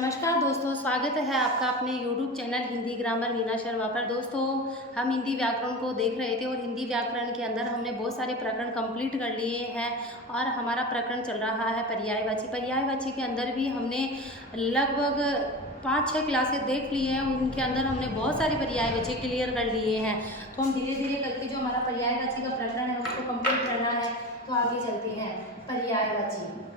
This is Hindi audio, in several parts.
नमस्कार दोस्तों, स्वागत है आपका अपने YouTube channel Hindi grammar Meena Sharma पर। दोस्तों, हम हिंदी व्याकरण को देख रहे थे और हिंदी व्याकरण के अंदर हमने बहुत सारे प्रकरण कंप्लीट कर लिए हैं और हमारा प्रकरण चल रहा है पर्यायवाची। पर्यायवाची के अंदर भी हमने लगभग 5-6 क्लासेस देख लिए हैं, उनके अंदर हमने बहुत सारे पर्यायवाची क्लियर कर लिए हैं। तो हम धीरे धीरे करके जो हमारा पर्यायवाची का प्रकरण है उसको कंप्लीट करना है। तो आगे चलते हैं। पर्यायवाची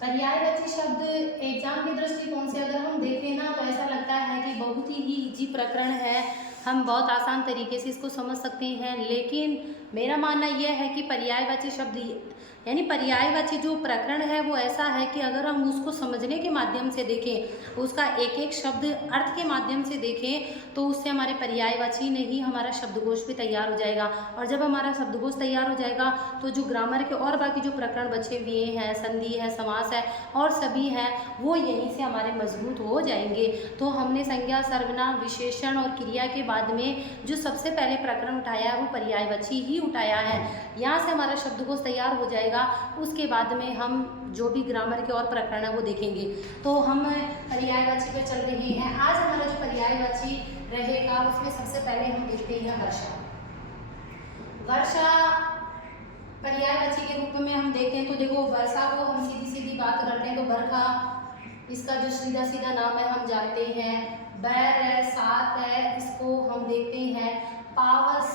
पर्यायवाची शब्द एग्जाम के दृष्टिकोण से अगर हम देखें ना तो ऐसा लगता है कि बहुत ही इजी प्रकरण है, हम बहुत आसान तरीके से इसको समझ सकते हैं। लेकिन मेरा मानना यह है कि पर्यायवाची शब्द यानी पर्यायवाची जो प्रकरण है वो ऐसा है कि अगर हम उसको समझने के माध्यम से देखें, उसका एक एक शब्द अर्थ के माध्यम से देखें तो उससे हमारे पर्यायवाची नहीं हमारा शब्दकोश भी तैयार हो जाएगा। और जब हमारा शब्दकोश तैयार हो जाएगा तो जो ग्रामर के और बाकी जो प्रकरण बचे हुए हैं, संधि है, समास है और सभी हैं, वो यहीं से हमारे मजबूत हो जाएंगे। तो हमने संज्ञा, सर्वनाम, विशेषण और क्रिया के बाद में जो सबसे पहले प्रकरण उठाया है वो पर्यायवाची ही उठाया है। यहाँ से हमारा शब्दकोश तैयार हो जाएगा। उसके बाद में हम जो भी ग्रामर के और प्रकरण है वो देखेंगे। तो हम पर्यायवाची पे चल रहे हैं। आज हमारा जो पर्यायवाची रहेगा उसमें सबसे पहले हम देखते हैं वर्षा। वर्षा पर्यायवाची के रूप में हम देखें तो देखो, वर्षा को हम सीधी सीधी बात करते हैं तो बरखा, इसका जो सीधा सीधा नाम है हम जानते हैं। बैर है, सात है, इसको हम देखते हैं। पावस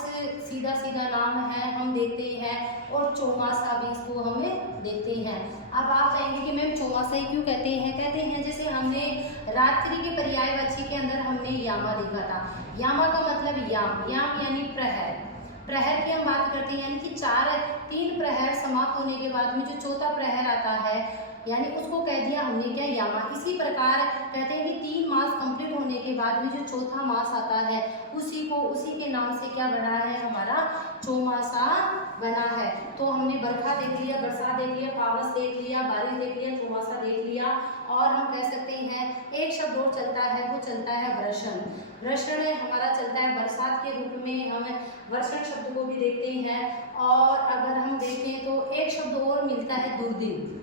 सीधा सीधा नाम है, हम देखते हैं। और चौमासा भी इसको हमें देखते हैं। अब आप कहेंगे कि मैम चौमासा ही क्यों कहते हैं? कहते हैं जैसे हमने रात्रि के पर्यायवाची के अंदर हमने यामा देखा था। यामा का मतलब याम, याम यानी प्रहर। प्रहर की हम बात करते हैं, यानी कि 3 प्रहर समाप्त होने के बाद में जो चौथा प्रहर आता है, यानी उसको कह दिया हमने क्या, यामा। इसी प्रकार कहते हैं कि 3 मास कंप्लीट होने के बाद में जो चौथा मास आता है उसी के नाम से क्या बना है, हमारा चौमासा बना है। तो हमने बरखा देख लिया, बरसात देख लिया, पावस देख लिया, बारिश देख लिया, चौमासा देख लिया। और हम कह सकते हैं एक शब्द और चलता है, वो चलता है वर्षण। वर्षण हमारा चलता है बरसात के रूप में, हम वर्षण शब्द को भी देखते हैं। और अगर हम देखें तो एक शब्द और मिलता है, दुर्दिन।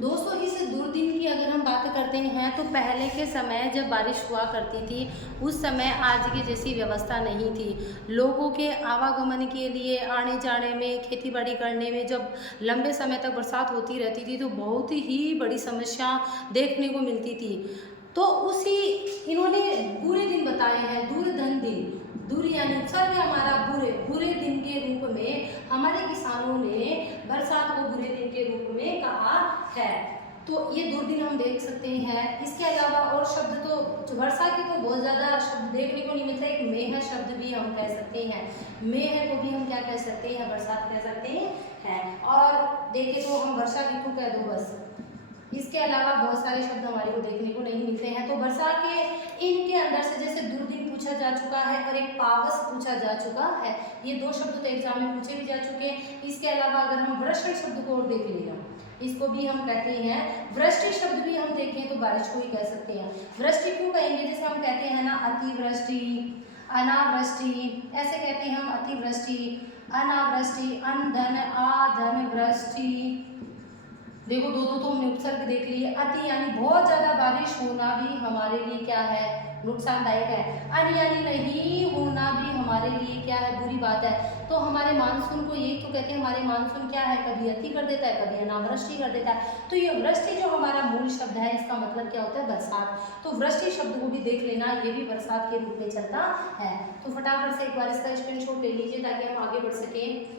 दोस्तों, इस दुर्दिन की अगर हम बात करते हैं तो पहले के समय जब बारिश हुआ करती थी उस समय आज की जैसी व्यवस्था नहीं थी। लोगों के आवागमन के लिए, आने जाने में, खेती बाड़ी करने में जब लंबे समय तक बरसात होती रहती थी तो बहुत ही बड़ी समस्या देखने को मिलती थी। तो उसी इन्होंने बुरे दिन बताए हैं, दुर्धन दिन। दूर यानी सर्व हमारा बुरे दिन के रूप में हमारे किसानों ने बरसात को बुरे दिन के रूप में कहा है। तो ये दुर्दिन हम देख सकते हैं। इसके अलावा और शब्द तो वर्षा की तो बहुत ज़्यादा शब्द देखने को नहीं मिलता। एक मेह शब्द भी हम कह सकते हैं। मेह को भी हम क्या कह सकते हैं, बरसात कह सकते हैं। और देखें तो हम वर्षा ऋतु कह दो बस। इसके अलावा बहुत सारे शब्द हमारे को देखने को नहीं मिलते हैं। तो वर्षा के इनके अंदर से जैसे दुर्दिन पूछा जा चुका है और एक पावस पूछा जा चुका है, ये 2 शब्द तो एग्जाम में पूछे भी जा चुके हैं। इसके अलावा अगर हम वृष्टि शब्द को और देख लेगा, इसको भी हम कहते हैं वृष्टि शब्द भी हम देखें तो बारिश को ही कह सकते हैं। वृष्टि क्यों कहेंगे, जैसे हम कहते हैं ना अतिवृष्टि, अनावृष्टि, ऐसे कहते हैं हम अतिवृष्टि, अनावृष्टि, अनधन, आधन, वृष्टि। देखो, दो तो हमने उपसर्ग देख लिए। अति यानी बहुत ज्यादा बारिश होना भी हमारे लिए क्या है, नुकसानदायक है। अन यानी नहीं होना भी हमारे लिए क्या है, बुरी बात है। तो हमारे मानसून को ये तो कहते हैं, हमारे मानसून क्या है, कभी अति कर देता है, कभी अनावृष्टि कर देता है। तो ये वृष्टि जो हमारा मूल शब्द है, इसका मतलब क्या होता है, बरसात। तो वृष्टि शब्द को भी देख लेना, ये भी बरसात के रूप में चलता है। तो फटाफट से एक बार इसका स्क्रीनशॉट ले लीजिए ताकि हम आगे बढ़ सकें।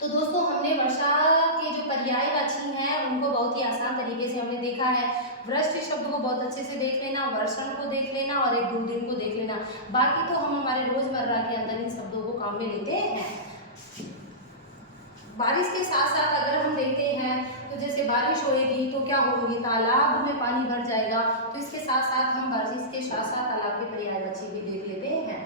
तो दोस्तों, हमने वर्षा के जो पर्यायवाची हैं उनको बहुत ही आसान तरीके से हमने देखा है। वृष्टि शब्द को बहुत अच्छे से देख लेना, वर्षण को देख लेना और एक दुर्दिन को देख लेना। बाकी तो हम हमारे रोजमर्रा के अंदर इन शब्दों को काम में लेते हैं। बारिश के साथ साथ अगर हम देखते हैं तो जैसे बारिश होएगी तो क्या होगी, तालाब में पानी भर जाएगा। तो इसके साथ साथ हम बारिश के साथ साथ तालाब के पर्यायवाची भी देख लेते हैं।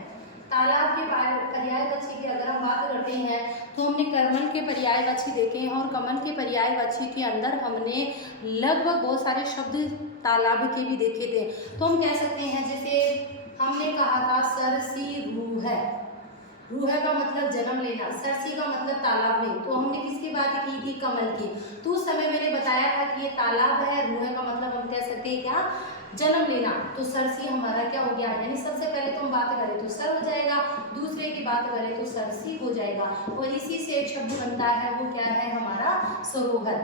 तालाब के पर्यायवाची की अगर हम बात करते हैं तो हमने कर्मण के पर्यायवाची देखे हैं और कमन के पर्यायवाची के अंदर हमने लगभग बहुत सारे शब्द तालाब के भी देखे थे। तो हम कह सकते हैं, जैसे हमने कहा था सरसी रूह है, रूह का मतलब जन्म लेना, सरसी का मतलब तालाब में। तो हमने किसकी बात की थी? कमल की। तो उस समय मैंने बताया था कि ये तालाब है, रूह का मतलब हम कह सकते हैं क्या? जन्म लेना। तो सरसी हमारा क्या हो गया? यानी सबसे पहले तो हम बात करें तो सर हो जाएगा, दूसरे की बात करें तो सरसी हो जाएगा, और इसी से एक शब्द बनता है, वो क्या है? हमारा सरोवर।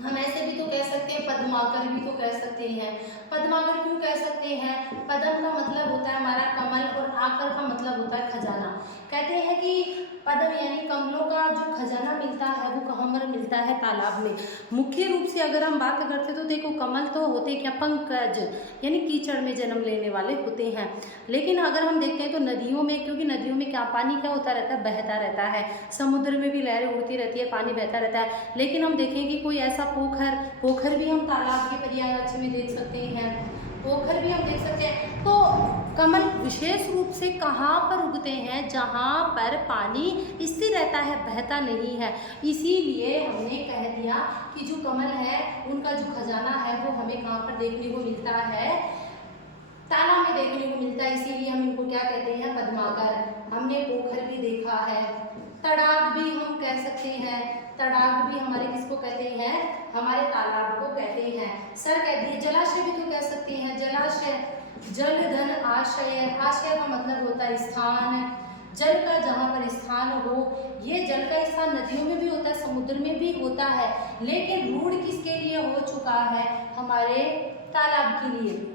हम ऐसे भी तो कह सकते हैं, पद्माकर भी तो कह सकते हैं। पद्माकर क्यों कह सकते हैं? पद्म का मतलब होता है हमारा कमल, और आकर का मतलब होता है खजाना। कहते हैं कि पद्म यानी कमलों का जो खजाना मिलता है वो कहाँ पर मिलता है? तालाब में। मुख्य रूप से अगर हम बात करते तो देखो, कमल तो होते क्या? पंकज, यानी कीचड़ में जन्म लेने वाले होते हैं। लेकिन अगर हम देखते हैं तो नदियों में, क्योंकि नदियों में क्या पानी क्या होता रहता है? बहता रहता है। समुद्र में भी लहरें उड़ती रहती है, पानी बहता रहता है। लेकिन हम देखें कि कोई ऐसा पोखर भी हम तालाब के पर्यायवाची में देख सकते हैं, पोखर भी हम देख सकते हैं। तो कमल विशेष रूप से कहाँ पर उगते हैं? जहाँ पर पानी स्थिर रहता है, बहता नहीं है। इसीलिए हमने कह दिया कि जो कमल है उनका जो खजाना है वो हमें कहाँ पर देखने को मिलता है? तालाब में देखने को मिलता है। इसीलिए हम इनको क्या कहते हैं? पद्माकर। हमने पोखर भी देखा है, तड़ाग भी हम कह सकते हैं। तड़ाग भी हमारे किसको कहते हैं? हमारे तालाब को कहते हैं। सर कह दिए। जलाशय भी तो कह सकते हैं। जलाशय, जल धन आशय, आशय का मतलब होता है स्थान, जल का जहाँ पर स्थान हो। ये जल का स्थान नदियों में भी होता है, समुद्र में भी होता है, लेकिन रूढ़ किसके लिए हो चुका है? हमारे तालाब के लिए।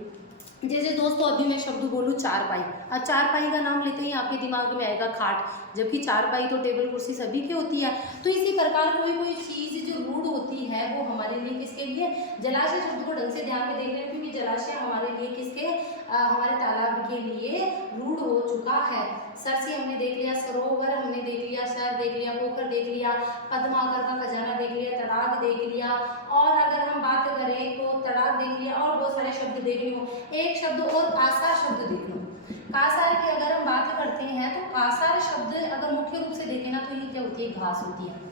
जैसे दोस्तों अभी मैं शब्द बोलूँ चारपाई। अब चारपाई का नाम लेते ही आपके दिमाग में आएगा खाट, जबकि चारपाई तो टेबल कुर्सी सभी की होती है। तो इसी प्रकार कोई कोई चीज़ जो रूढ़ होती है वो हमारे लिए किसके लिए? जलाशय शब्द को ढंग से ध्यान में देख रहे हैं, क्योंकि जलाशय हमारे लिए किसके? हमारे तालाब के लिए रूढ़ हो चुका है। सरसी हमने देख लिया, सरोवर हमने देख लिया, शहर देख लिया, पोखर देख लिया, पद्माकर का खजाना देख लिया, तड़ाग देख लिया, और अगर हम बात करें तो तड़ाग देख लिया, और बहुत सारे शब्द देख लो। एक शब्द और कासार शब्द देख लो। कासार की अगर हम बात करते हैं तो कासार शब्द अगर मुख्य रूप से देखें ना तो ये क्या होती है? घास होती है।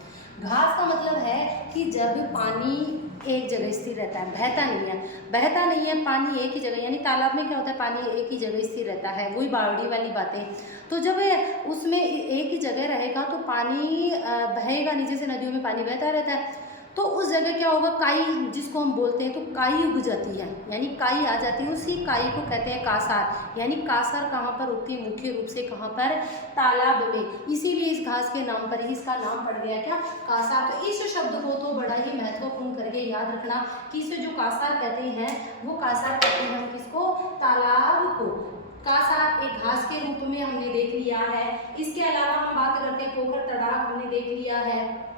घास का मतलब है कि जब पानी एक जगह स्थिर रहता है, बहता नहीं है, बहता नहीं है, पानी एक ही जगह, यानी तालाब में क्या होता है? पानी एक ही जगह स्थिर रहता है, वही बावड़ी वाली बातें। तो जब उसमें एक ही जगह रहेगा तो पानी बहेगा, नीचे से नदियों में पानी बहता रहता है, तो उस जगह क्या होगा? काई जिसको हम बोलते हैं, तो काई उग जाती है, यानी काई आ जाती है, उसी काई को कहते हैं कासार। यानी कासार कहाँ पर उगती है? मुख्य रूप से कहाँ पर? तालाब में। इसीलिए इस घास के नाम पर ही इसका नाम पड़ गया क्या? कासार। तो इस शब्द को तो बड़ा ही महत्वपूर्ण करके याद रखना कि इसे जो कासार कहते हैं वो कासार कहते हैं किसको? तालाब को। कासार एक घास के रूप में हमने देख लिया है। इसके अलावा हम बात करते हैं पोखर, तड़ाग हमने देख लिया है,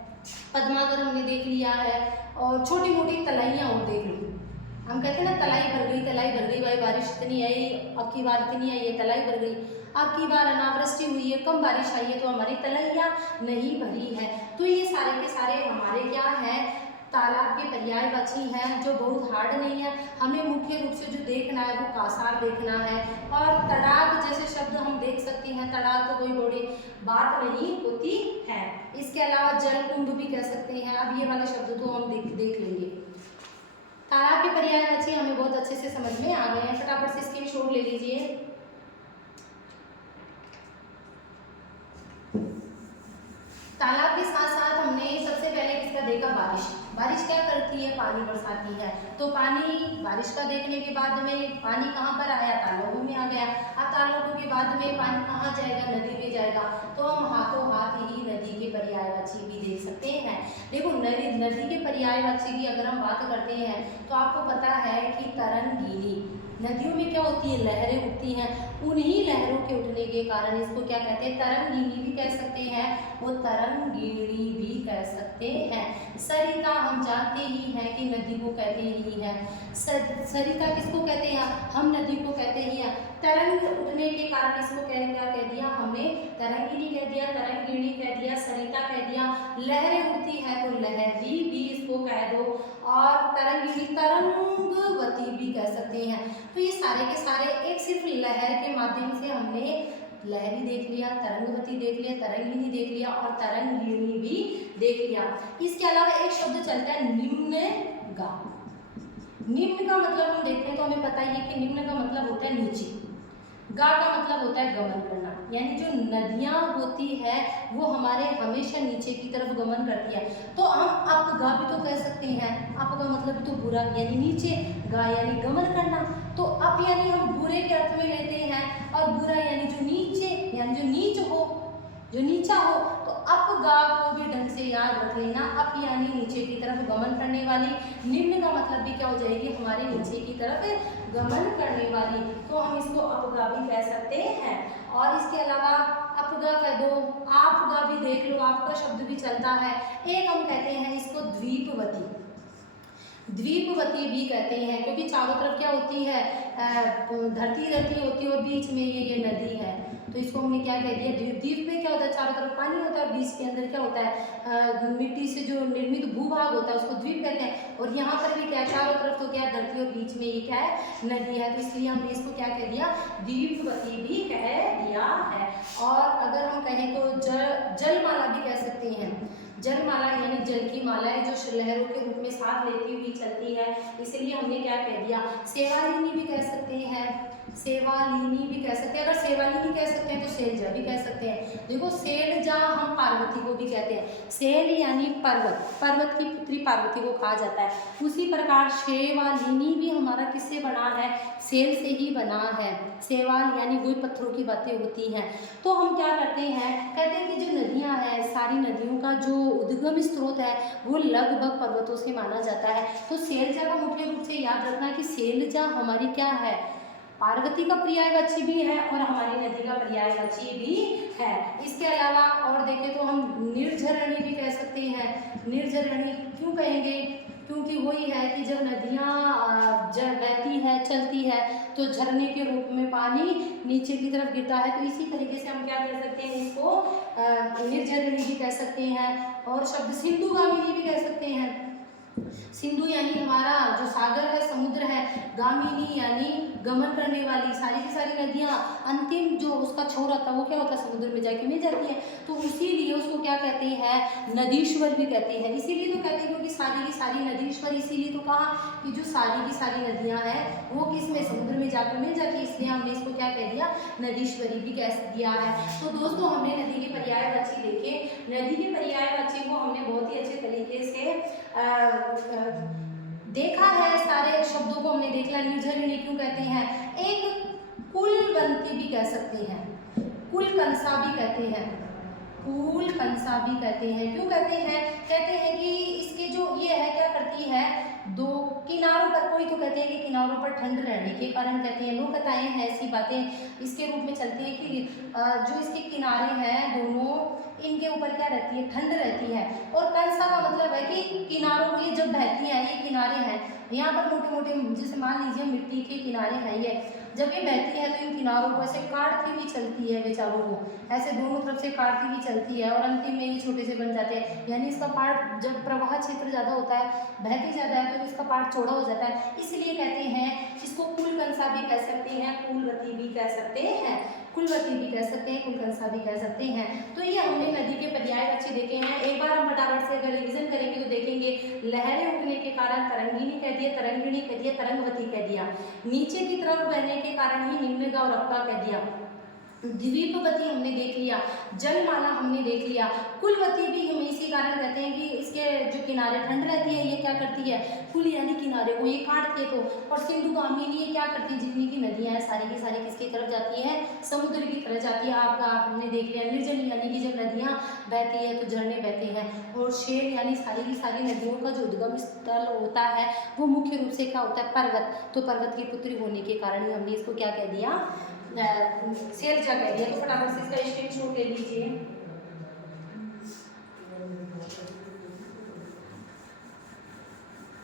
पद्माकर हमने देख लिया है, और छोटी मोटी तलाइयाँ और देख लो। हम कहते हैं ना तलाई भर गई भाई, बारिश इतनी आई, अब की बार इतनी आई है, तलाई भर गई। अब की बार अनावृष्टि हुई है, कम बारिश आई है, तो हमारी तलैया नहीं भरी है। तो ये सारे के सारे हमारे क्या हैं? तालाब के पर्यायवाची हैं, जो बहुत हार्ड नहीं है। हमें मुख्य रूप से जो देखना है वो कासार देखना है। और तड़ाग जैसे शब्द हम देख सकते हैं, तड़ाग तो कोई बड़ी बात नहीं होती है। इसके अलावा जल कुंभ भी कह सकते हैं। अब ये वाले शब्द तो हम देख लेंगे। तालाब के पर्यायवाची हमें बहुत अच्छे से समझ में आ गए हैं। फटाफट से स्क्रीनशॉट ले लीजिए। तालाब के साथ साथ हमने सबसे पहले किसका देखा? बारिश। बारिश क्या करती है? पानी बरसाती है। तो पानी, बारिश का देखने के बाद में पानी कहाँ पर आया? तालाबों में आ गया। अब तालाबों के बाद में पानी कहाँ जाएगा? नदी में जाएगा। तो हम हाथों हाथ ही नदी के पर्यायवाची भी देख सकते हैं। देखो नदी के पर्यायवाची की अगर हम बात करते हैं तो आपको पता है कि तरंगिणी, नदियों में क्या होती है? लहरें उठती हैं। उन्हीं लहरों के उठने के कारण इसको क्या कहते हैं? तरंगिणी भी कह सकते हैं, वो तरंगिणी भी कह सकते हैं। सरिता हम जानते ही हैं कि नदी को कहते ही हैं। सरिता किसको कहते हैं? हम नदी को कहते ही हैं। तरंग उठने के कारण इसको क्या कह दिया हमने? तरंगिणी कह दिया, तरंगिणी कह दिया, सरिता कह दिया। लहरें उठती है तो लहरी भी इसको कह दो, और तरंगिणी तरंगवती भी कह सकते हैं। तो ये सारे के सारे एक सिर्फ लहर के माध्यम से हमने लहरी देख लिया, तरंगवती देख लिया, तरंगिणी देख लिया, और तरंगिणी भी देख लिया। इसके अलावा एक शब्द चलता है निम्नगा। निम्न का मतलब हम देखते हैं तो हमें पता ही है कि निम्न का मतलब होता है नीचे। गा का मतलब होता है गमन करना, यानी जो नदियाँ होती है वो हमारे हमेशा नीचे की तरफ गमन करती है। तो हम अपगा भी तो कह सकते हैं, अप का मतलब तो बुरा यानी नीचे, गा यानी गमन करना। तो अप यानी हम बुरे के अर्थ में लेते हैं, और बुरा यानी जो नीचे, यानी जो नीच हो, जो नीचा हो। तो अपगा को भी ढंग से याद रख लेना, अप यानी नीचे की तरफ गमन करने वाली, निम्न का मतलब भी क्या हो जाएगी, हमारे नीचे की तरफ गमन करने वाली। तो हम इसको अपगा भी कह सकते हैं। और इसके अलावा अपगा कह दो, आपगा भी देख लो, आपका शब्द भी चलता है। एक हम कहते हैं इसको द्वीपवती, द्वीपवती भी कहते हैं, क्योंकि चारों तरफ क्या होती है, धरती धरती होती है और बीच में ये नदी है। तो इसको हमने क्या कह दिया, द्वीप। द्वीप में क्या होता है, चारों तरफ पानी होता है, बीच के अंदर क्या होता है, मिट्टी से जो निर्मित भूभाग होता है उसको द्वीप कहते हैं। और यहाँ पर भी क्या है, चारों तरफ तो क्या है धरती और बीच में ये क्या है, नदी है। तो इसलिए हमने इसको क्या कह दिया, द्वीपवती भी कह दिया है। और अगर हम कहें तो जलमाला भी कह सकते हैं। जलमाला यानी जल की माला है जो लहरों के रूप में साथ लेती हुई चलती है, इसलिए हमने क्या कह दिया, सेवालिनी भी कह सकते हैं, सेवालिनी भी कह सकते हैं। अगर सेवालिनी कह सकते हैं तो शैलजा भी कह सकते हैं। देखो शैलजा हम पार्वती को भी कहते हैं, शैल यानी पर्वत, पर्वत की पुत्री पार्वती को कहा जाता है। उसी प्रकार सेवालिनी भी हमारा किससे बना है, शैल से ही बना है। सेवाल यानी वही पत्थरों की बातें होती हैं। तो हम क्या करते हैं, कहते हैं कि जो नदियाँ हैं, सारी नदियों का जो उद्गम स्रोत है वो लगभग पर्वतों से माना जाता है। तो शैलजा का मुख्य रूप से याद रखना कि शैलजा हमारी क्या है, पार्वती का पर्यायवाची भी है और हमारी नदी का पर्यायवाची भी है। इसके अलावा और देखें तो हम निर्झरणी भी कह सकते हैं। निर्झरणी क्यों कहेंगे, क्योंकि वही है कि जब नदियाँ जब बहती है, चलती है, तो झरने के रूप में पानी नीचे की तरफ गिरता है। तो इसी तरीके से हम क्या कह सकते हैं, इसको निर्झरणी भी कह सकते हैं। और शब्द सिंधुगामिनी भी कह सकते हैं। सिंधु यानी हमारा जो सागर है, समुद्र है, गामिनी यानी गमन करने वाली। सारी की सारी नदियाँ अंतिम जो उसका छोर होता है वो क्या होता है, समुद्र में जाके मिल जाती है। तो इसीलिए उसको क्या कहते हैं, नदीश्वर भी कहते हैं। इसीलिए तो कहते हैं क्योंकि सारी की सारी नदीश्वर, इसीलिए तो कहा कि जो सारी की सारी नदियाँ हैं वो किस में, समुद्र में जाकर मिल जाती है, इसलिए हमने इसको क्या कह दिया, नदीश्वरी भी कह दिया है। तो दोस्तों हमने नदी के पर्यायवाची देखे। नदी के पर्यायवाची को हमने बहुत ही अच्छे तरीके से देखा है, सारे शब्दों को हमने देख लिया। निर्झरिणी क्यों कहते हैं, एक कुलवंती भी कह सकते हैं, कुलकंसा भी कहते हैं, कुलकंसा भी कहते हैं। क्यों कहते हैं, कहते हैं कि इसके जो ये है क्या करती है, दो किनारों पर, कोई तो कहते हैं कि किनारों पर ठंड रहने के कारण कहते हैं, लोक कथाएं हैं ऐसी बातें इसके रूप में चलती हैं कि जो इसके किनारे हैं दोनों, इनके ऊपर क्या रहती है, ठंड रहती है। और कंसा का मतलब है कि किनारों को, ये जब बहती हैं, ये किनारे हैं, यहाँ पर मोटे मोटे, जैसे मान लीजिए मिट्टी के किनारे हैं, ये जब ये बहती है तो इन किनारों को ऐसे काटती हुई चलती है, बेचारों को ऐसे दोनों तरफ से काटती हुई चलती है और अंतिम में ये छोटे से बन जाते हैं। यानी इसका पार्ट जब प्रवाह क्षेत्र ज़्यादा होता है, बहती ज़्यादा है, तो इसका पार्ट चौड़ा हो जाता है। इसलिए कहते हैं इसको कुलकंसा भी कह सकते हैं, कुलवती भी कह सकते हैं, कुलवती भी कह सकते हैं, कुलकंसा भी कह सकते हैं। तो ये हमने नदी के पर्यायवाची देखे हैं। एक बार हम फटाफट से अगर रिवीजन करेंगे तो देखेंगे, लहरें उठने के कारण तरंगिनी कह दिया, तरंगिणी कह दिया, तरंगवती कह दिया, नीचे की तरफ बहने के कारण ही निम्नगा और अपका कह दिया, द्वीपवती हमने देख लिया, जलमाला हमने देख लिया, कुलवती भी हम इसी कारण कहते हैं कि इसके जो किनारे ठंड रहती है, ये क्या करती है, कुल यानी किनारे को ये काटती है। तो और सिंधुगामिनी ये क्या करती है, जितनी की नदियाँ हैं सारी की सारी किसकी तरफ जाती है, समुद्र की तरफ जाती है। आपका हमने देख लिया निर्जल यानी कि जब नदियाँ बहती है तो झरने बहते हैं। और शेर यानी सारी की सारी नदियों का जो उद्गम स्थल होता है वो मुख्य रूप से क्या होता है, पर्वत। तो पर्वत की पुत्री होने के कारण ही हमने इसको क्या कह दिया, शैलजा कह दिया। तो फटाफट से इसका स्क्रीनशॉट ले लीजिए।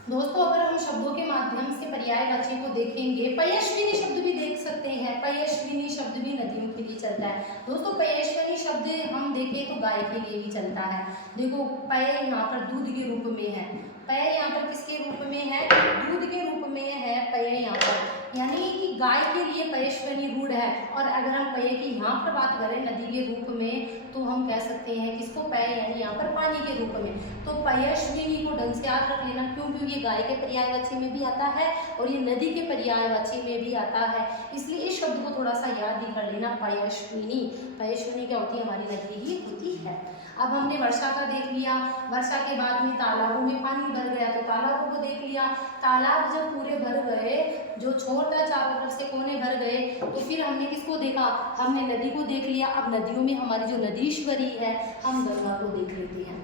दोस्तों अगर हम शब्दों के माध्यम से पर्यायवाची को देखेंगे, पयस्विनी शब्द भी देख सकते हैं, पयस्विनी शब्द भी नदियों के लिए चलता है। दोस्तों पयस्विनी शब्द हम देखें तो गाय के लिए भी चलता है। देखो पय यहाँ पर दूध के रूप में है, पय यहाँ पर किसके रूप में है, दूध के रूप में है पय यहाँ पर। यानी कि गाय के लिए पयस्विनी रूढ़ है। और अगर हम पय की यहाँ पर बात करें नदी के रूप में, तो हम कह सकते हैं किसको, पय, यानी यहाँ पर पानी के रूप में। तो पयस्विनी को ढंग से याद रख लेना, क्यों, क्योंकि ये गाय के पर्यायवाची में भी आता है और ये नदी के पर्यायवाची में भी आता है, इसलिए इस शब्द को थोड़ा सा याद ही कर लेना, पयस्विनी। पयस्विनी क्या होती है, हमारी नदी ही होती है। अब हमने वर्षा का देख लिया, वर्षा के बाद में तालाबों में पानी भर गया, तो तालाबों को देख लिया। तालाब जब पूरे भर गए, जो छोर था चारों तरफ से कोने भर गए, तो फिर हमने किसको देखा, हमने नदी को देख लिया। अब नदियों में हमारी जो नदीश्वरी है, हम गंगा को देख लेते हैं।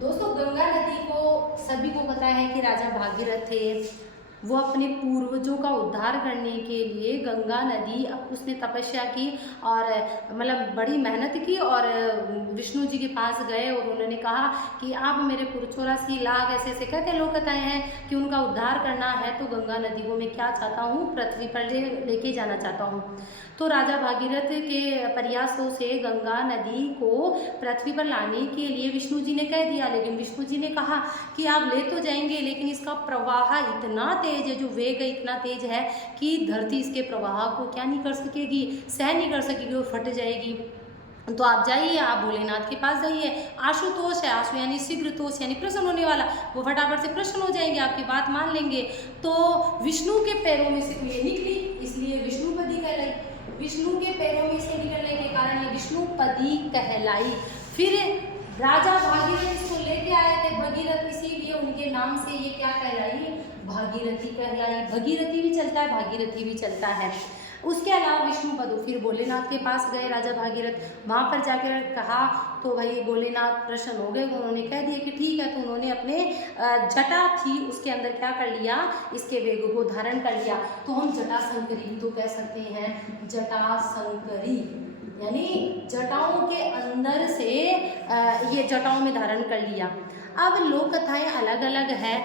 दोस्तों, गंगा नदी को सभी को पता है कि राजा भागीरथ थे, वो अपने पूर्वजों का उद्धार करने के लिए गंगा नदी उसने तपस्या की और मतलब बड़ी मेहनत की और विष्णु जी के पास गए और उन्होंने कहा कि आप मेरे 84 लाख ऐसे कहते लोग कथाएं हैं कि उनका उद्धार करना है, तो गंगा नदी को मैं क्या चाहता हूँ, पृथ्वी पर लेके जाना चाहता हूँ। तो राजा भागीरथ के प्रयासों से गंगा नदी को पृथ्वी पर लाने के लिए विष्णु जी ने कह दिया, लेकिन विष्णु जी ने कहा कि आप ले तो जाएंगे, लेकिन इसका प्रवाह इतना तेज है, जो वेग है इतना तेज है कि धरती इसके प्रवाह को क्या नहीं कर सकेगी, सह नहीं कर सकेगी और फट जाएगी। तो आप जाइए, आप भोलेनाथ के पास जाइए। आशुतोष है, आशु यानी शीघ्रतोष यानी प्रसन्न होने वाला, वो फटाफट से प्रसन्न हो जाएंगे, आपकी बात मान लेंगे। तो विष्णु के पैरों में से तो ये निकली, इसलिए विष्णुपदी कहलाई। विष्णु के पैरों में से निकलने के कारण ये विष्णुपदी कहलाई। फिर राजा भागीरथ इसको लेके आए थे, भगीरथ, इसीलिए उनके नाम से ये क्या कहलाई, भागीरथी कहलाई। भगीरथी भी चलता है, भागीरथी भी चलता है। उसके अलावा विष्णुपद फिर भोलेनाथ के पास गए राजा भागीरथ, वहाँ पर जाकर कहा तो भाई भोलेनाथ प्रसन्न हो गए, उन्होंने कह दिया कि ठीक है। तो उन्होंने अपने जटा थी उसके अंदर क्या कर लिया, इसके वेग को धारण कर लिया। तो हम जटा संकरी तो कह सकते हैं, जटा संकरी यानी जटाओं के अंदर से ये जटाओं में धारण कर लिया। अब लोक कथाएं अलग अलग है।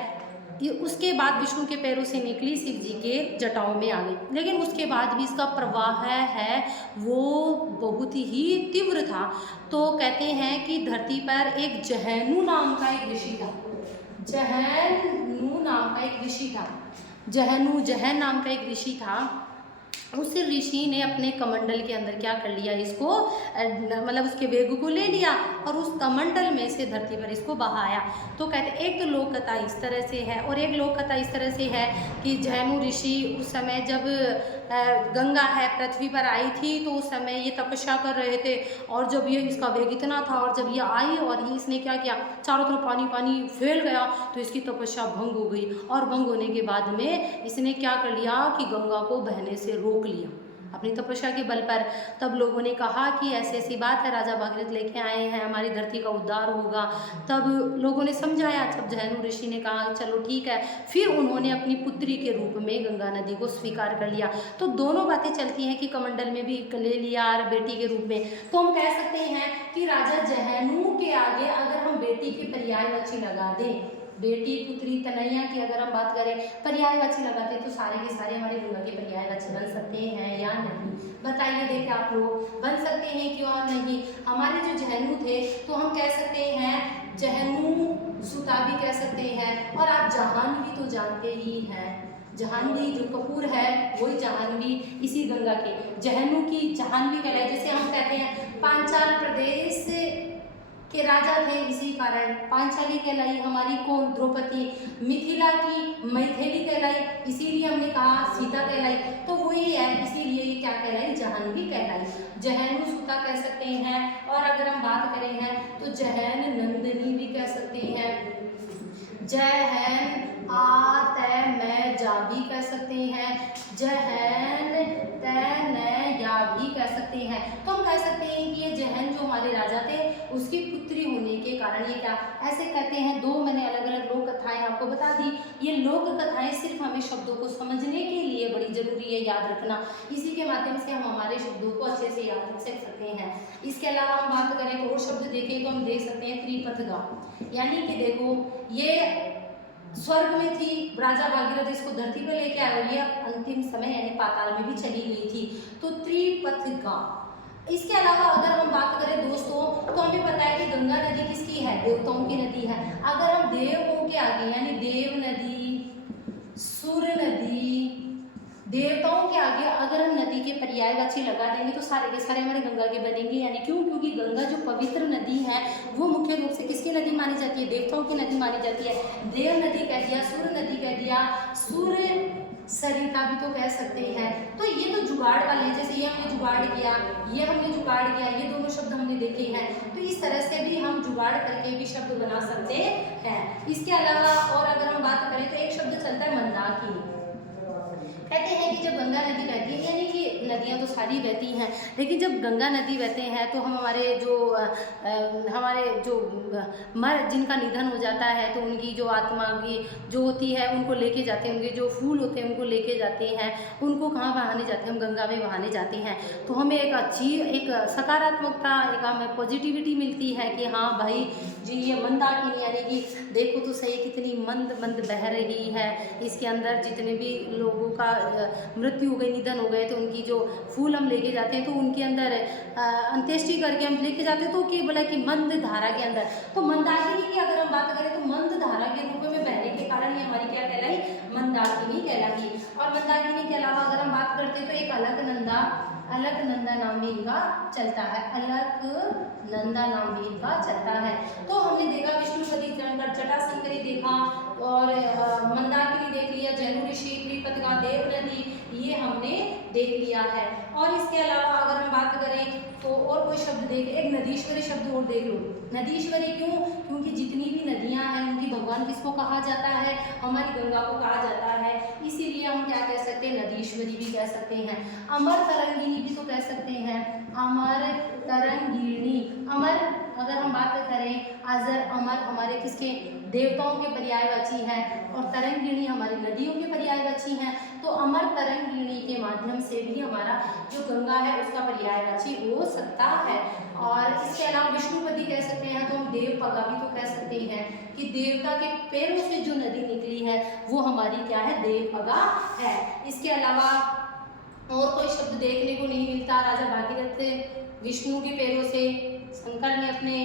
ये उसके बाद विष्णु के पैरों से निकली, शिव जी के जटाओं में आ गई, लेकिन उसके बाद भी इसका प्रवाह है वो बहुत ही तीव्र था। तो कहते हैं कि धरती पर एक जहनु नाम का एक ऋषि था, जहनु नाम का एक ऋषि था, जहन नाम का एक ऋषि था। उस ऋषि ने अपने कमंडल के अंदर क्या कर लिया, इसको मतलब उसके वेग को ले लिया और उस कमंडल में से धरती पर इसको बहाया। तो कहते एक तो लोक कथा इस तरह से है और एक लोक कथा इस तरह से है कि जैनु ऋषि उस समय जब गंगा है पृथ्वी पर आई थी तो उस समय ये तपस्या कर रहे थे और जब ये इसका वेग इतना था और जब ये आई और ये इसने क्या किया, चारों तरफ पानी पानी फैल गया तो इसकी तपस्या भंग हो गई और भंग होने के बाद में इसने क्या कर लिया कि गंगा को बहने से रोक लिया अपनी तपस्या के बल पर। तब लोगों ने कहा कि ऐसी ऐसी बात है, राजा भागीरथ लेके आए हैं, हमारी धरती का उद्धार होगा। तब लोगों ने समझाया, जब जैनु ऋषि ने कहा चलो ठीक है, फिर उन्होंने अपनी पुत्री के रूप में गंगा नदी को स्वीकार कर लिया। तो दोनों बातें चलती हैं कि कमंडल में भी ले लिया और बेटी के रूप में। तो हम कह सकते हैं कि राजा जैनु के आगे अगर हम बेटी के पर्यायवाची लगा दें, बेटी पुत्री तनैया की अगर हम बात करें पर्यायवाची लगाते हैं तो सारे के सारे हमारे गंगा के पर्यायवाची बन सकते हैं या नहीं, बताइए। देखिए आप लोग बन सकते हैं क्यों और नहीं। हमारे जो जहनु थे तो हम कह सकते हैं जहनु सुता भी कह सकते हैं और आप जाह्नवी तो जानते ही हैं, जाह्नवी जो कपूर है वही जाह्नवी इसी गंगा के जहनु की जाह्नवी कहलाए। जैसे हम कहते हैं पांचाल प्रदेश के राजा थे, इसी कारण पांचाली कहलाई हमारी कौन, द्रौपदी। मिथिला की मैथिली कहलाई, इसीलिए हमने कहा सीता कहलाई। तो वही है, इसीलिए ये क्या कहलाई, जाह्नवी कहलाई। जहनु सुता कह सकते हैं और अगर हम बात करें हैं तो जहन नंदिनी भी कह सकते हैं, जहन आ तय मैं जा भी कह सकते हैं, जहन तय न या भी कह सकते हैं। तो हम कह सकते हैं कि ये जहन जो हमारे राजा थे उसकी पुत्री होने के कारण ये क्या ऐसे कहते हैं। दो मैंने अलग अलग लोक कथाएं आपको बता दी। ये लोक कथाएं सिर्फ हमें शब्दों को समझने के लिए बड़ी जरूरी है याद रखना, इसी के माध्यम से हम हमारे शब्दों को अच्छे से याद रख सकते हैं। इसके अलावा हम बात करें तो और शब्द देखें तो हम देख सकते हैं त्रिपथगा, यानी कि देखो ये स्वर्ग में थी, राजा भागीरथ इसको धरती पर लेके आए और ये अंतिम समय यानी पाताल में भी चली गई थी, तो त्रिपथगा। इसके अलावा अगर हम बात करें दोस्तों तो हमें पता है कि गंगा नदी किसकी है, देवताओं की नदी है। अगर हम देवों के आगे यानी देव नदी, सुर नदी, अगर हम नदी के पर्यायवाची लगा देंगे तो सारे के सारे हमारे गंगा के बनेंगे। यानी क्यों? क्योंकि गंगा जो पवित्र नदी है वो मुख्य रूप से किसकी नदी मानी जाती है? देवताओं की नदी मानी जाती है। देव नदी कह दिया, सूर्य नदी कह दिया, सूर्य सरिता भी तो कह सकते हैं। तो ये तो जुगाड़ वाले हैं, जैसे ये हमने जुगाड़ किया, ये हमने जुगाड़ किया, ये दोनों शब्द हमने देखे हैं। तो इस तरह से भी हम जुगाड़ करके भी शब्द बना सकते हैं। इसके अलावा और अगर हम बात करें तो एक शब्द चलता है मंदाकिनी। कहते हैं कि जब गंगा नदी बहती है, यानी कि नदियाँ तो सारी बहती हैं, लेकिन जब गंगा नदी बहते हैं तो हम हमारे जो जिनका निधन हो जाता है तो उनकी जो आत्मा की जो होती है उनको लेके जाते हैं, उनके जो फूल होते हैं उनको लेके जाते हैं। उनको कहाँ बहाने जाते हैं? हम गंगा में बहाने जाते हैं। तो हमें एक अच्छी, एक सकारात्मकता, एक हमें पॉजिटिविटी मिलती है कि हाँ भाई जी ये मंदाकिनी, यानी कि देखो तो सही कितनी मंद मंद बह रही है। इसके अंदर जितने भी लोगों का मृत्यु हो गई, निधन हो गए, तो उनकी जो फूल हम लेके जाते हैं तो उनके अंदर अंत्येष्टि करके हम लेके जाते हैं, तो कि बोला कि मंद धारा के अंदर। तो मंदाकिनी की अगर हम बात करें तो मंद धारा के रूप में बहने के कारण ये हमारी क्या कहलाई? मंदाकिनी कहलागी। और मंदाकिनी के अलावा अगर हम बात करते हैं तो एक अलकनंदा नाम भी इनका चलता है। अलकनंदा नाम भी इनका चलता है। तो हमने देखा विष्णुपति, जटाशंकरी देखा, और मंदाकिनी देख लिया, जैनु ऋषि, त्रिपतका, देव नदी, ये हमने देख लिया है। और इसके अलावा अगर हम बात करें तो और कोई शब्द देख, एक नदीश्वरी शब्द और देख लो। नदीश्वरी क्यों? क्योंकि जितनी भी नदियां हैं उनकी भगवान किसको कहा जाता है? हमारी गंगा को कहा जाता है। इसीलिए हम क्या कह सकते हैं? नदीश्वरी भी कह सकते हैं। अमर तरंगिणी भी तो कह सकते हैं। अमर तरंगिणी, अमर अगर हम बात करें, अजर, अमर हमारे किसके? देवताओं के पर्यायवाची हैं, और तरंगिणी हमारी नदियों के पर्यायवाची हैं। तो अमर तरंगिणी के माध्यम से भी हमारा जो गंगा है उसका पर्यायवाची हो सकता है। और इसके अलावा विष्णुपति कह सकते हैं, तो हम देवपगा भी तो कह सकते हैं कि देवता के पैरों से जो नदी निकली है वो हमारी क्या है? देवपगा है। इसके अलावा और कोई शब्द देखने को नहीं मिलता। राजा भागीरथ विष्णु के पैरों से, शंकर ने अपने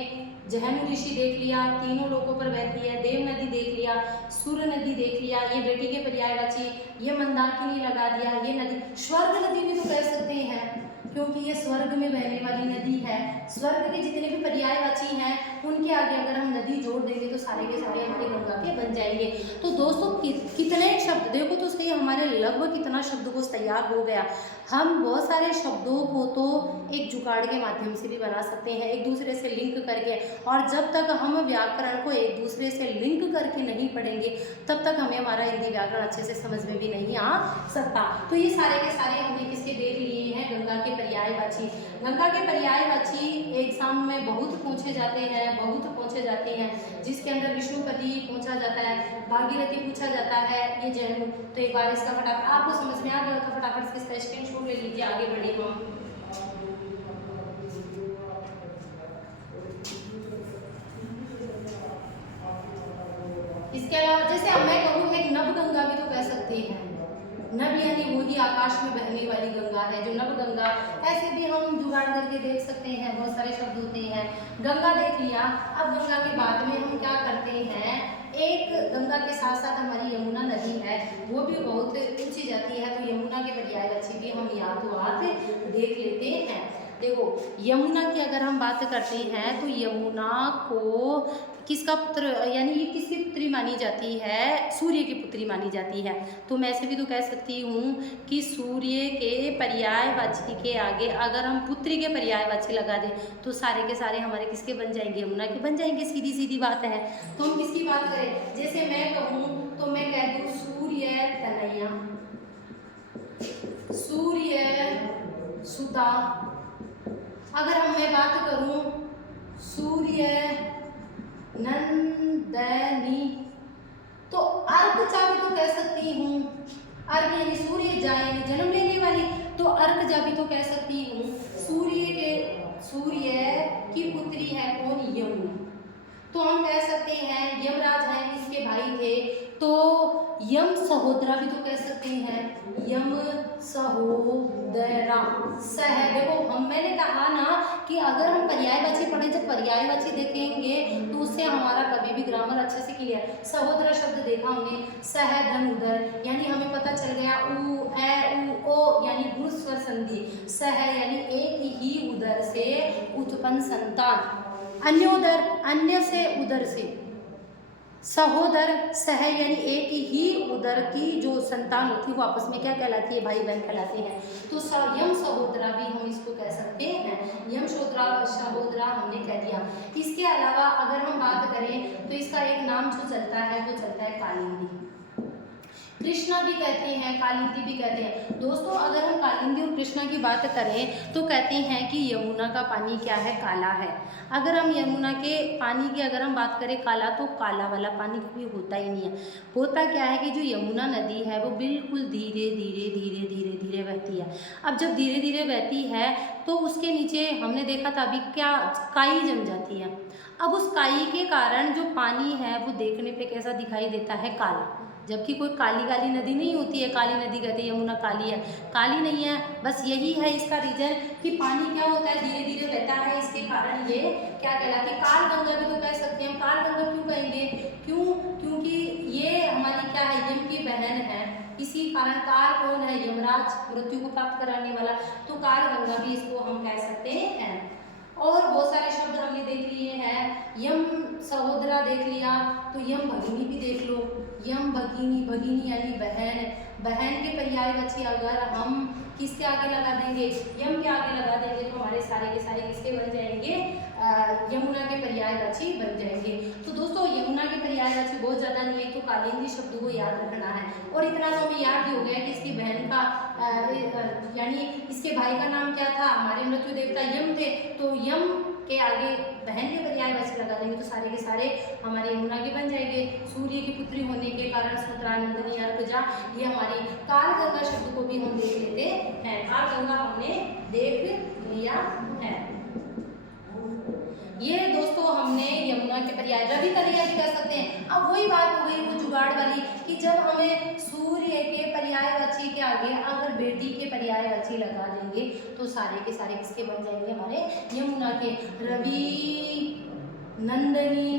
जहनु ऋषि देख लिया, तीनों लोकों पर बहती है। देव नदी देख लिया, सूर्य नदी देख लिया, ये बेटी के पर्यायवाची, ये मंदाकिनी लगा दिया, ये नदी, स्वर्ग नदी भी तो कह सकते हैं क्योंकि ये स्वर्ग में बहने वाली नदी है। स्वर्ग के जितने भी पर्यायवाची हैं उनके आगे अगर हम नदी जोड़ देंगे तो सारे के सारे हमारे गंगा के बन जाएंगे। तो दोस्तों कितने शब्द देखो तो सही, हमारे लगभग कितना शब्दकोश तैयार हो गया। हम बहुत सारे शब्दों को तो एक जुगाड़ के माध्यम से भी बना सकते हैं, एक दूसरे से लिंक करके। और जब तक हम व्याकरण को एक दूसरे से लिंक करके नहीं पढ़ेंगे तब तक हमें हमारा हिंदी व्याकरण अच्छे से समझ में भी नहीं आ सकता। तो ये सारे के सारे हमने किसके देख लिए हैं? गंगा के पर्यायवाची। गंगा के पर्यायवाची एग्जाम में बहुत पूछे जाते हैं, जिसके अंदर विष्णुपति पूछा जाता है, भागीरथी पूछा जाता है, ये जैनु। तो एक बार इसका फटाफट आपको समझ में आ गया तो फटाफट इसका स्क्रीनशॉट ले लीजिए, आगे बढ़े हम। इसके अलावा जैसे अब मैं कहूँ एक नव गंगा भी तो कह सकते हैं। नभ यानी वही आकाश में बहने वाली गंगा है, जो नव गंगा। ऐसे भी हम जुगाड़ करके देख सकते हैं, बहुत सारे शब्द होते हैं। गंगा देख लिया, अब गंगा के बाद में हम क्या करते हैं? एक गंगा के साथ साथ हमारी यमुना नदी है, वो भी बहुत ऊंची जाती है, तो यमुना के पर्यायवाची भी हम याद देख लेते हैं। देखो यमुना की अगर हम बात करते हैं तो यमुना को किसका पुत्र, यानी ये किसकी पुत्री मानी जाती है? सूर्य की पुत्री मानी जाती है। तो मैं ऐसे भी तो कह सकती हूँ कि सूर्य के पर्यायवाची के आगे अगर हम पुत्री के पर्यायवाची लगा दें तो सारे के सारे हमारे किसके बन जाएंगे? यमुना के बन जाएंगे। सीधी सीधी बात है। तो हम किसकी बात करें? जैसे मैं कहूँ तो मैं कह दूँ सूर्य तनया, सूर्य सुता। अगर मैं बात करूं सूर्य नंदनी, तो अर्कजा भी तो कह सकती हूँ। अर्क यानी सूर्य जा यानी जन्म लेने वाली, तो अर्कजा भी तो कह सकती हूँ। सूर्य की पुत्री है कौन? यमुना। तो हम कह सकते हैं यमराज हैं, इसके भाई थे, तो यम सहोदरा भी तो कह सकते हैं, यम सहोदरा सह। देखो मैंने कहा ना कि अगर हम पर्यायवाची पढ़ें, जब पर्यायवाची देखेंगे तो उससे हमारा कभी भी ग्रामर अच्छे से क्लियर। सहोदरा शब्द देखा हमने, सह धन उदर, यानी हमें पता चल गया उ ए उ ओ यानी गुण स्वर संधि, सह यानी एक ही उदर से उत्पन्न संतान, अन्योदर अन्य से उदर से, सहोदर सह यानी एक ही उदर की जो संतान होती है वो आपस में क्या कहलाती है, भाई बहन कहलाते हैं। तो यम सहोदरा भी हम इसको कह सकते हैं, यम सहोदरा हमने कह दिया। इसके अलावा अगर हम बात करें तो इसका एक नाम जो चलता है वो चलता है कालिंदी, कृष्णा भी कहते हैं, कालिंदी भी कहते हैं। दोस्तों अगर हम कालिंदी और कृष्णा की बात करें तो कहते हैं कि यमुना का पानी क्या है, काला है। अगर हम यमुना के पानी की अगर हम बात करें काला, तो काला वाला पानी कभी होता ही नहीं है। होता क्या है कि जो यमुना नदी है वो बिल्कुल धीरे धीरे धीरे धीरे धीरे बहती है। अब जब धीरे धीरे बहती है तो उसके नीचे हमने देखा था अभी क्या, काई जम जाती है। अब उस काई के कारण जो पानी है वो देखने पे कैसा दिखाई देता है, काला। जबकि कोई काली काली नदी नहीं होती है, काली नदी कहते हैं यमुना काली है, काली नहीं है। बस यही है इसका रीजन कि पानी क्या होता है, धीरे धीरे बहता है, इसके कारण ये क्या कहलाती है, काल गंगा भी तो कह सकते हैं। काल गंगा क्यों कहेंगे, क्योंकि ये हमारी क्या है, यम की बहन है, इसी कारण काल कौन है, यमराज, मृत्यु को प्राप्त कराने वाला, तो काल गंगा भी इसको हम कह सकते हैं। और बहुत सारे शब्द हमने देख लिए हैं, यम सहोदरा देख लिया, तो यम भगिनी भी देख लो, यम भगिनी, भगिनी यानी बहन, बहन के पर्यायवाची अगर हम किसके आगे लगा देंगे, यम के आगे लगा देंगे तो हमारे सारे के सारे किसके बन जाएंगे, यमुना के पर्यायवाची बन जाएंगे। तो दोस्तों यमुना के पर्यायवाची बहुत ज़्यादा नहीं है, तो कालिंदी शब्द को याद रखना है। और इतना तो हमें याद ही हो गया कि इसकी बहन का यानी इसके भाई का नाम क्या था, हमारे मृत्यु देवता यम थे, तो यम के आगे बहन के पर्यायवाची लगा देंगे तो सारे के सारे हमारे यमुना के बन जाएंगे। सूर्य की पुत्री होने के कारण सुमित्रानंदिनी अर्कजा, ये हमारी काल गंगा शब्द को भी हम देख लेते हैं। काल गंगा हमने देख लिया है। ये दोस्तों हमने यमुना के पर्याय, रवि कन्हैया भी कर सकते हैं। अब वही बात हो गई वो जुगाड़ वाली कि जब हमें सूर्य के पर्यायवाची के आगे अगर बेटी के पर्यायवाची लगा देंगे तो सारे के सारे किसके बन जाएंगे, हमारे यमुना के। रवि नंदनी,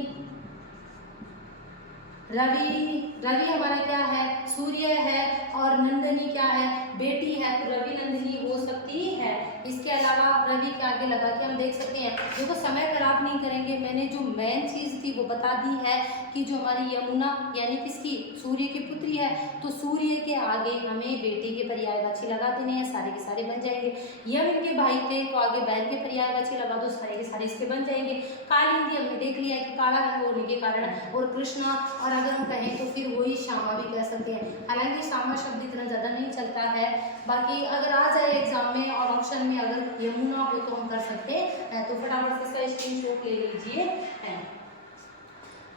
रवि हमारा क्या है, सूर्य है, और नंदनी क्या है, बेटी है, तो रवि नंदनी हो सकती है। इसके अलावा रवि के आगे लगा के हम देख सकते हैं। देखो समय खराब नहीं करेंगे, मैंने जो मेन चीज़ थी वो बता दी है कि जो हमारी यमुना यानी किसकी, सूर्य की पुत्री है, तो सूर्य के आगे हमें बेटी के पर्यायवाची लगा देने हैं, सारे के सारे बन जाएंगे। यम इनके भाई थे तो आगे बहन के पर्यायवाची लगा दो, सारे के सारे इसके बन जाएंगे। कालिंदी हमने देख लिया कि काला रंग होने के कारण, और कृष्णा, और अगर हम कहें तो फिर वही श्यामा भी कह सकते हैं। हालांकि श्यामा शब्द इतना ज़्यादा नहीं चलता है, बाकी अगर आ जाए एग्जाम में और ऑप्शन में अगर यमुना हो तो हम कर सकते हैं। तो फटाफट से इसका स्क्रीनशॉट ले लीजिए।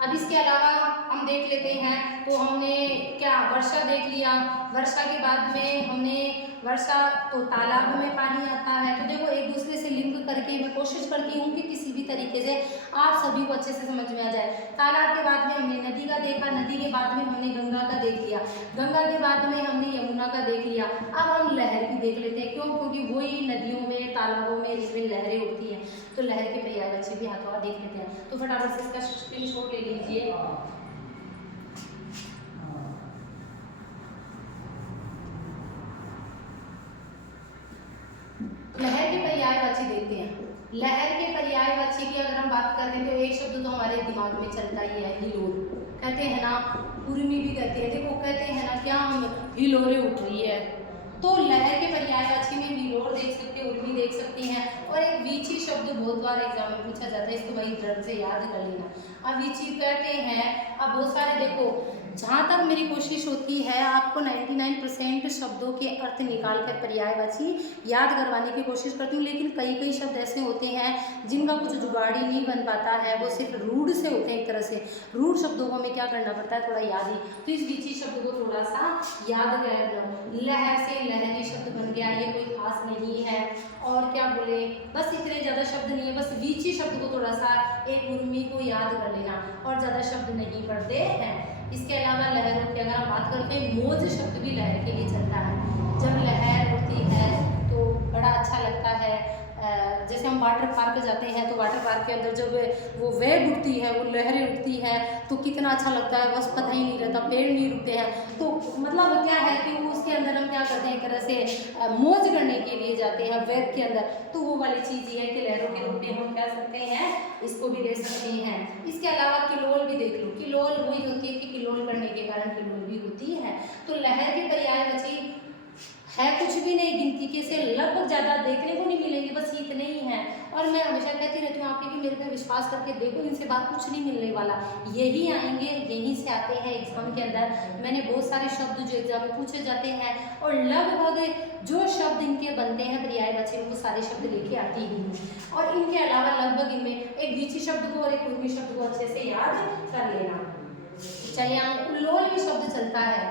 अब इसके अलावा हम देख लेते हैं, तो हमने क्या वर्षा देख लिया, वर्षा के बाद में हमने वर्षा तो तालाब में पानी आता है। तो देखो एक दूसरे से लिंक करके मैं कोशिश करती हूँ कि किसी भी तरीके से आप सभी को अच्छे से समझ में आ जाए। तालाब के बाद में हमने नदी का देखा, नदी के बाद में हमने गंगा का देख लिया, गंगा के बाद में हमने यमुना का देख लिया। अब हम लहर भी देख लेते हैं, क्यों, क्योंकि वही नदियों में तालाबों में जिसमें लहरें होती हैं, तो लहर के पर्यायवाची भी हाथों हाथ देख लेते हैं। तो फटाफट से इसका स्क्रीनशॉट ले लीजिए। लहर के पर्यायवाची देखते हैं। लहर के पर्यायवाची की अगर हम बात करें तो एक शब्द तो हमारे दिमाग में चलता ही है, हिलोर। कहते हैं ना, उर्मी भी कहते हैं, देखो कहते हैं ना क्या, हम हिलोरे उठ रही है, तो लहर के पर्यायवाची में हिलोर देख सकते हैं, उर्मी देख सकते हैं। और एक वीची शब्द बहुत बार एग्जाम में पूछा जाता है, इसको भाई ड्रग से याद कर लेना। अब वीची कहते हैं, अब बहुत सारे देखो, जहाँ तक मेरी कोशिश होती है आपको 99% शब्दों के अर्थ निकाल कर पर्यायवाची याद करवाने की कोशिश करती हूँ, लेकिन कई कई शब्द ऐसे होते हैं जिनका कुछ जुगाड़ ही नहीं बन पाता है, वो सिर्फ रूढ़ से होते हैं। एक तरह से रूढ़ शब्दों को हमें क्या करना पड़ता है, थोड़ा याद ही। तो इस बीची शब्द को थोड़ा सा याद कर लो। लहर से लहरी शब्द बन गया, ये कोई खास नहीं है। और क्या बोले, बस इतने ज़्यादा शब्द नहीं है, बस बीची शब्द को थोड़ा सा, एक उर्मी को याद कर लेना, और ज़्यादा शब्द नहीं पढ़ते हैं। इसके अलावा लहरों की अगर हम बात करते हैं, मौज शब्द भी लहर के लिए चलता है। जब लहर उठती है तो बड़ा अच्छा लगता है। जैसे हम वाटर पार्क जाते हैं तो वाटर पार्क के अंदर जब वो वेव उठती है, वो लहरें उठती हैं तो कितना अच्छा लगता है, बस पता ही नहीं रहता, पेड़ नहीं रुकते हैं। तो मतलब क्या है कि वो उसके अंदर हम क्या करते हैं, एक तरह से मौज करने के लिए जाते हैं वेव के अंदर। तो वो वाली चीज़ ये है कि लहरों के रूप में हम क्या सकते हैं, इसको भी ले सकते हैं। इसके अलावा किलोल भी देख लो, किलोल वही होती है कि किलोल करने के कारण किलोल भी होती है। तो लहर के पर्यायवाची है कुछ भी नहीं, गिनती के से लगभग ज़्यादा देखने को नहीं मिलेंगे, बस इतने ही हैं। और मैं हमेशा कहती रहती हूँ आपके कि मेरे पे विश्वास करके देखो, इनसे बात कुछ नहीं मिलने वाला, यही आएंगे, यहीं से आते हैं एग्जाम के अंदर। मैंने बहुत सारे शब्द जो एग्जाम में पूछे जाते हैं और लगभग जो शब्द इनके बनते हैं पर्यायवाची, वो सारे शब्द लेके आती हूँ। और इनके अलावा लगभग इनमें एक द्वितीय शब्द को और एक उर्मी शब्द को अच्छे से याद कर लेना चाहिए। उल्लोल भी शब्द चलता है,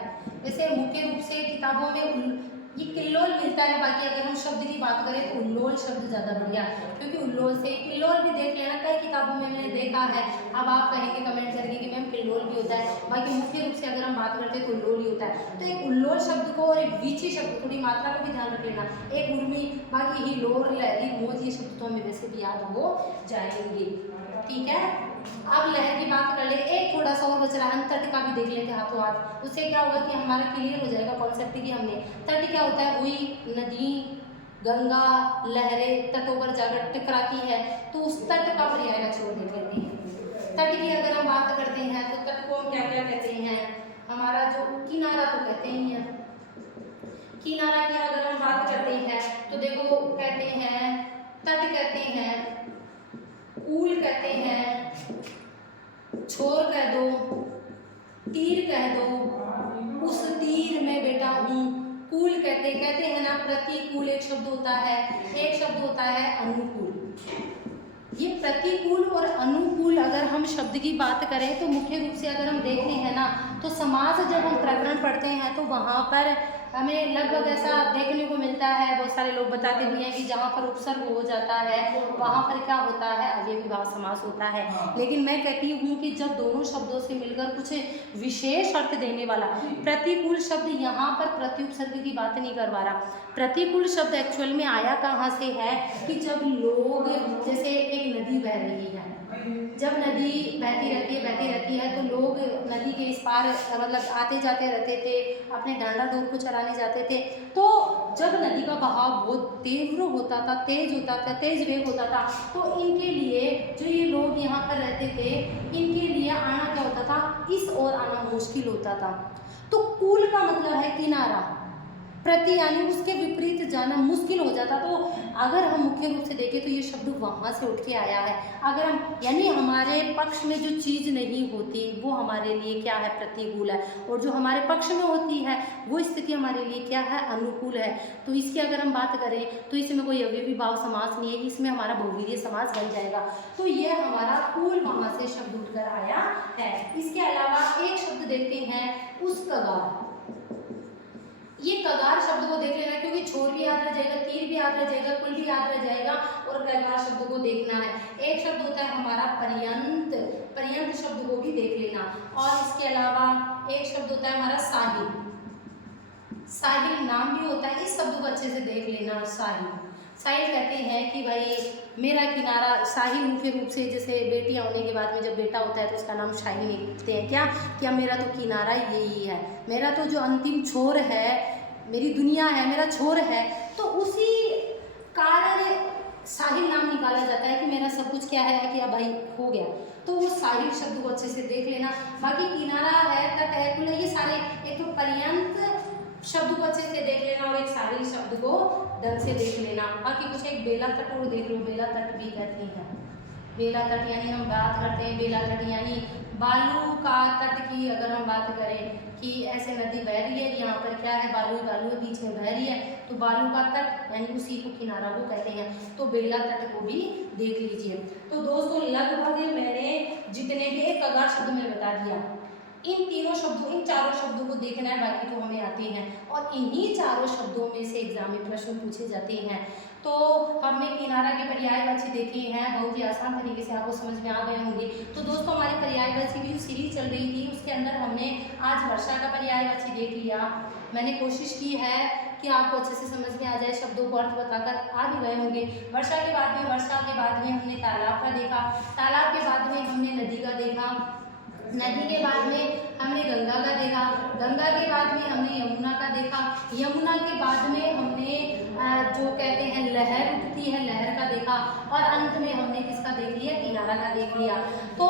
वैसे मुख्य रूप से किताबों में ये किल्लोल मिलता है। बाकी अगर हम शब्द की बात करें तो उल्लोल शब्द ज़्यादा बढ़िया, क्योंकि उल्लोल से किल्लोल भी देख लेना, कई किताबों में मैंने देखा है। अब आप कहेंगे कमेंट करके कि मैम किल्लोल भी होता है, बाकी मुख्य रूप से अगर हम बात करते हैं तो उल्लोल ही होता है। तो एक उल्लोल शब्द को और एक वीची शब्द, थोड़ी मात्रा का भी ध्यान रख लेना, एक उर्मी, बाकी ही लोर, लहरी, मौज, ये शब्द तो हमें वैसे भी याद हो जाएंगे। ठीक है, अब लहर की बात कर ले। एक थोड़ा सा और बच रहा है, तट का भी देख लेते हाथों हाथ, उससे क्या होगा कि हमारा क्लियर हो जाएगा कॉन्सेप्ट कि हमने तट क्या होता है, वही नदी, गंगा, लहरें तटों पर जाकर टकराती है, तो उस तट का पर्यायवाची छोड़ देख लेते हैं। तट की अगर हम बात करते हैं तो तट को हम क्या क्या कहते हैं, हमारा जो किनारा तो कहते ही हैं। किनारा की अगर हम बात करते हैं तो देखो कहते हैं तट कहते हैं, कूल कहते हैं, छोर कह दो, तीर कह दो, उस तीर में बेटा हूँ, कूल कहते हैं ना। प्रतिकूल एक शब्द होता है, एक शब्द होता है अनुकूल। ये प्रतिकूल और अनुकूल अगर हम शब्द की बात करें तो मुख्य रूप से अगर हम देखते हैं ना, तो समास जब हम प्रकरण पढ़ते हैं तो वहाँ पर हमें लगभग ऐसा देखने को मिलता है, बहुत सारे लोग बताते भी हैं कि जहाँ पर उपसर्ग हो जाता है वहाँ पर क्या होता है, अव्ययी भाव समास होता है। लेकिन मैं कहती हूँ कि जब दोनों शब्दों से मिलकर कुछ विशेष अर्थ देने वाला, प्रतिकूल शब्द यहाँ पर प्रत्युपसर्ग की बात नहीं करवा रहा। प्रतिकूल शब्द एक्चुअल में आया कहाँ से है कि जब लोग, जैसे एक नदी बह रही है, जब नदी बहती रहती है तो लोग नदी के इस पार मतलब आते जाते रहते थे, अपने ढांडा डोर को चराने जाते थे। तो जब नदी का बहाव बहुत तीव्र होता था, तेज वेग होता था, तो इनके लिए जो ये लोग यहाँ पर रहते थे, इनके लिए आना क्या होता था, इस ओर आना मुश्किल होता था। तो कूल का मतलब है किनारा, प्रति यानी उसके विपरीत जाना मुश्किल हो जाता। तो अगर हम मुख्य रूप से देखें तो ये शब्द वहाँ से उठ के आया है। अगर हम यानी हमारे पक्ष में जो चीज़ नहीं होती वो हमारे लिए क्या है, प्रतिकूल है, और जो हमारे पक्ष में होती है वो स्थिति हमारे लिए क्या है, अनुकूल है। तो इसकी अगर हम बात करें तो इसमें कोई अव्ययी भाव समास नहीं है, इसमें हमारा बहुवीर्य समास बन जाएगा। तो ये हमारा कूल वहाँ से शब्द उठकर आया है। इसके अलावा एक शब्द देखते हैं, उस कगार। ये कगार शब्द को देख लेना, क्योंकि छोर भी याद रह जाएगा, तीर भी याद रह जाएगा, कुल भी याद रह जाएगा, और कगार शब्द को देखना है। एक शब्द होता है हमारा पर्यंत, पर्यंत शब्द को भी देख लेना। और इसके अलावा एक शब्द होता है हमारा साहिल, साहिल नाम भी होता है, इस शब्द को अच्छे से देख लेना। साहिल, साहिल कहते हैं कि भाई मेरा किनारा। साहिल मुख्य रूप से जैसे बेटियां होने के बाद में जब बेटा होता है तो उसका नाम शाहिल लिखते हैं, क्या मेरा तो किनारा यही है, मेरा तो जो अंतिम छोर है, मेरी दुनिया है, मेरा छोर है। तो उसी कारण साहिल नाम निकाला जाता है कि मेरा सब कुछ क्या है कि अब भाई हो गया। तो वो साहिल शब्द को अच्छे से देख लेना। बाकी किनारा है, तट है, कुल, ये सारे, एक तो पर्यंत शब्द को अच्छे से देख लेना और एक साहिल शब्द को ढंग से देख लेना। बाकी कुछ एक बेला तट और देख लो, बेला तट भी कहते हैं। बेला तट यानी हम बात करते हैं, बेला तट यानी बालू का तट की अगर हम बात करें कि ऐसे नदी बह रही है, यहाँ पर क्या है, बालू बालू बीच में बह रही है, तो बालू का तट यानी उसी को किनारा वो कहते हैं। तो बेला तट को भी देख लीजिए। तो दोस्तों लगभग मैंने जितने भी एक कगार शब्द में बता दिया, इन तीनों शब्दों, इन चारों शब्दों को देखना है, बाकी तो हमें आते हैं। और इन्हीं चारों शब्दों में से एग्जाम में प्रश्न पूछे जाते हैं। तो हमने किनारा के पर्यायवाची देखे हैं, बहुत ही आसान तरीके से आपको समझ में आ गए होंगे। तो दोस्तों हमारे पर्यायवाची की जो सीरीज चल रही थी उसके अंदर हमने आज वर्षा का पर्यायवाची देख लिया। मैंने कोशिश की है कि आपको अच्छे से समझ में आ जाए, शब्दों को अर्थ बताकर आ भी गए होंगे। वर्षा के बाद में हमने तालाब का देखा, तालाब के बाद में हमने नदी का देखा, नदी के बाद में हमने गंगा का देखा, गंगा के बाद में हमने यमुना का देखा, यमुना के बाद में हमने जो कहते हैं लहर उठती है, लहर का देखा, और अंत में हमने किसका देख लिया, किनारा का देख लिया। तो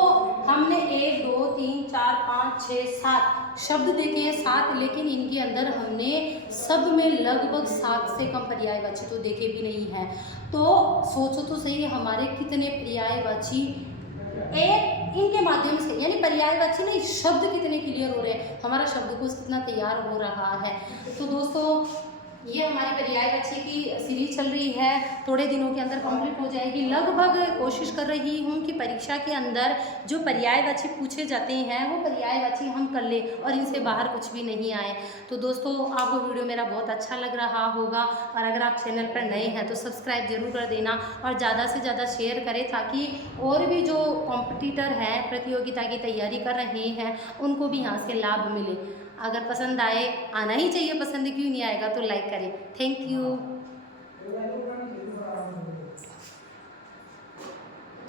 हमने 1 2 3 4 5 6 7 शब्द देखे हैं, 7, लेकिन इनके अंदर हमने सब में लगभग 7 से कम पर्यायवाची तो देखे भी नहीं हैं। तो सोचो तो सही, हमारे कितने पर्यायवाची एक इनके माध्यम से, यानी पर्यायवाची नहीं, शब्द कितने क्लियर हो रहे हैं, हमारा शब्दकोश कितना तैयार हो रहा है। तो दोस्तों ये हमारी पर्यायवाची की सीरीज चल रही है, थोड़े दिनों के अंदर कंप्लीट हो जाएगी। लगभग कोशिश कर रही हूँ कि परीक्षा के अंदर जो पर्यायवाची पूछे जाते हैं वो पर्यायवाची हम कर ले और इनसे बाहर कुछ भी नहीं आए। तो दोस्तों आपको वीडियो मेरा बहुत अच्छा लग रहा होगा, और अगर आप चैनल पर नए हैं तो सब्सक्राइब जरूर कर देना और ज़्यादा से ज़्यादा शेयर करें, ताकि और भी जो कॉम्पिटिटर हैं, प्रतियोगिता की तैयारी कर रहे हैं, उनको भी यहाँ से लाभ मिले। अगर पसंद आए, आना ही चाहिए, पसंद क्यों नहीं आएगा, तो लाइक करें। Thank you.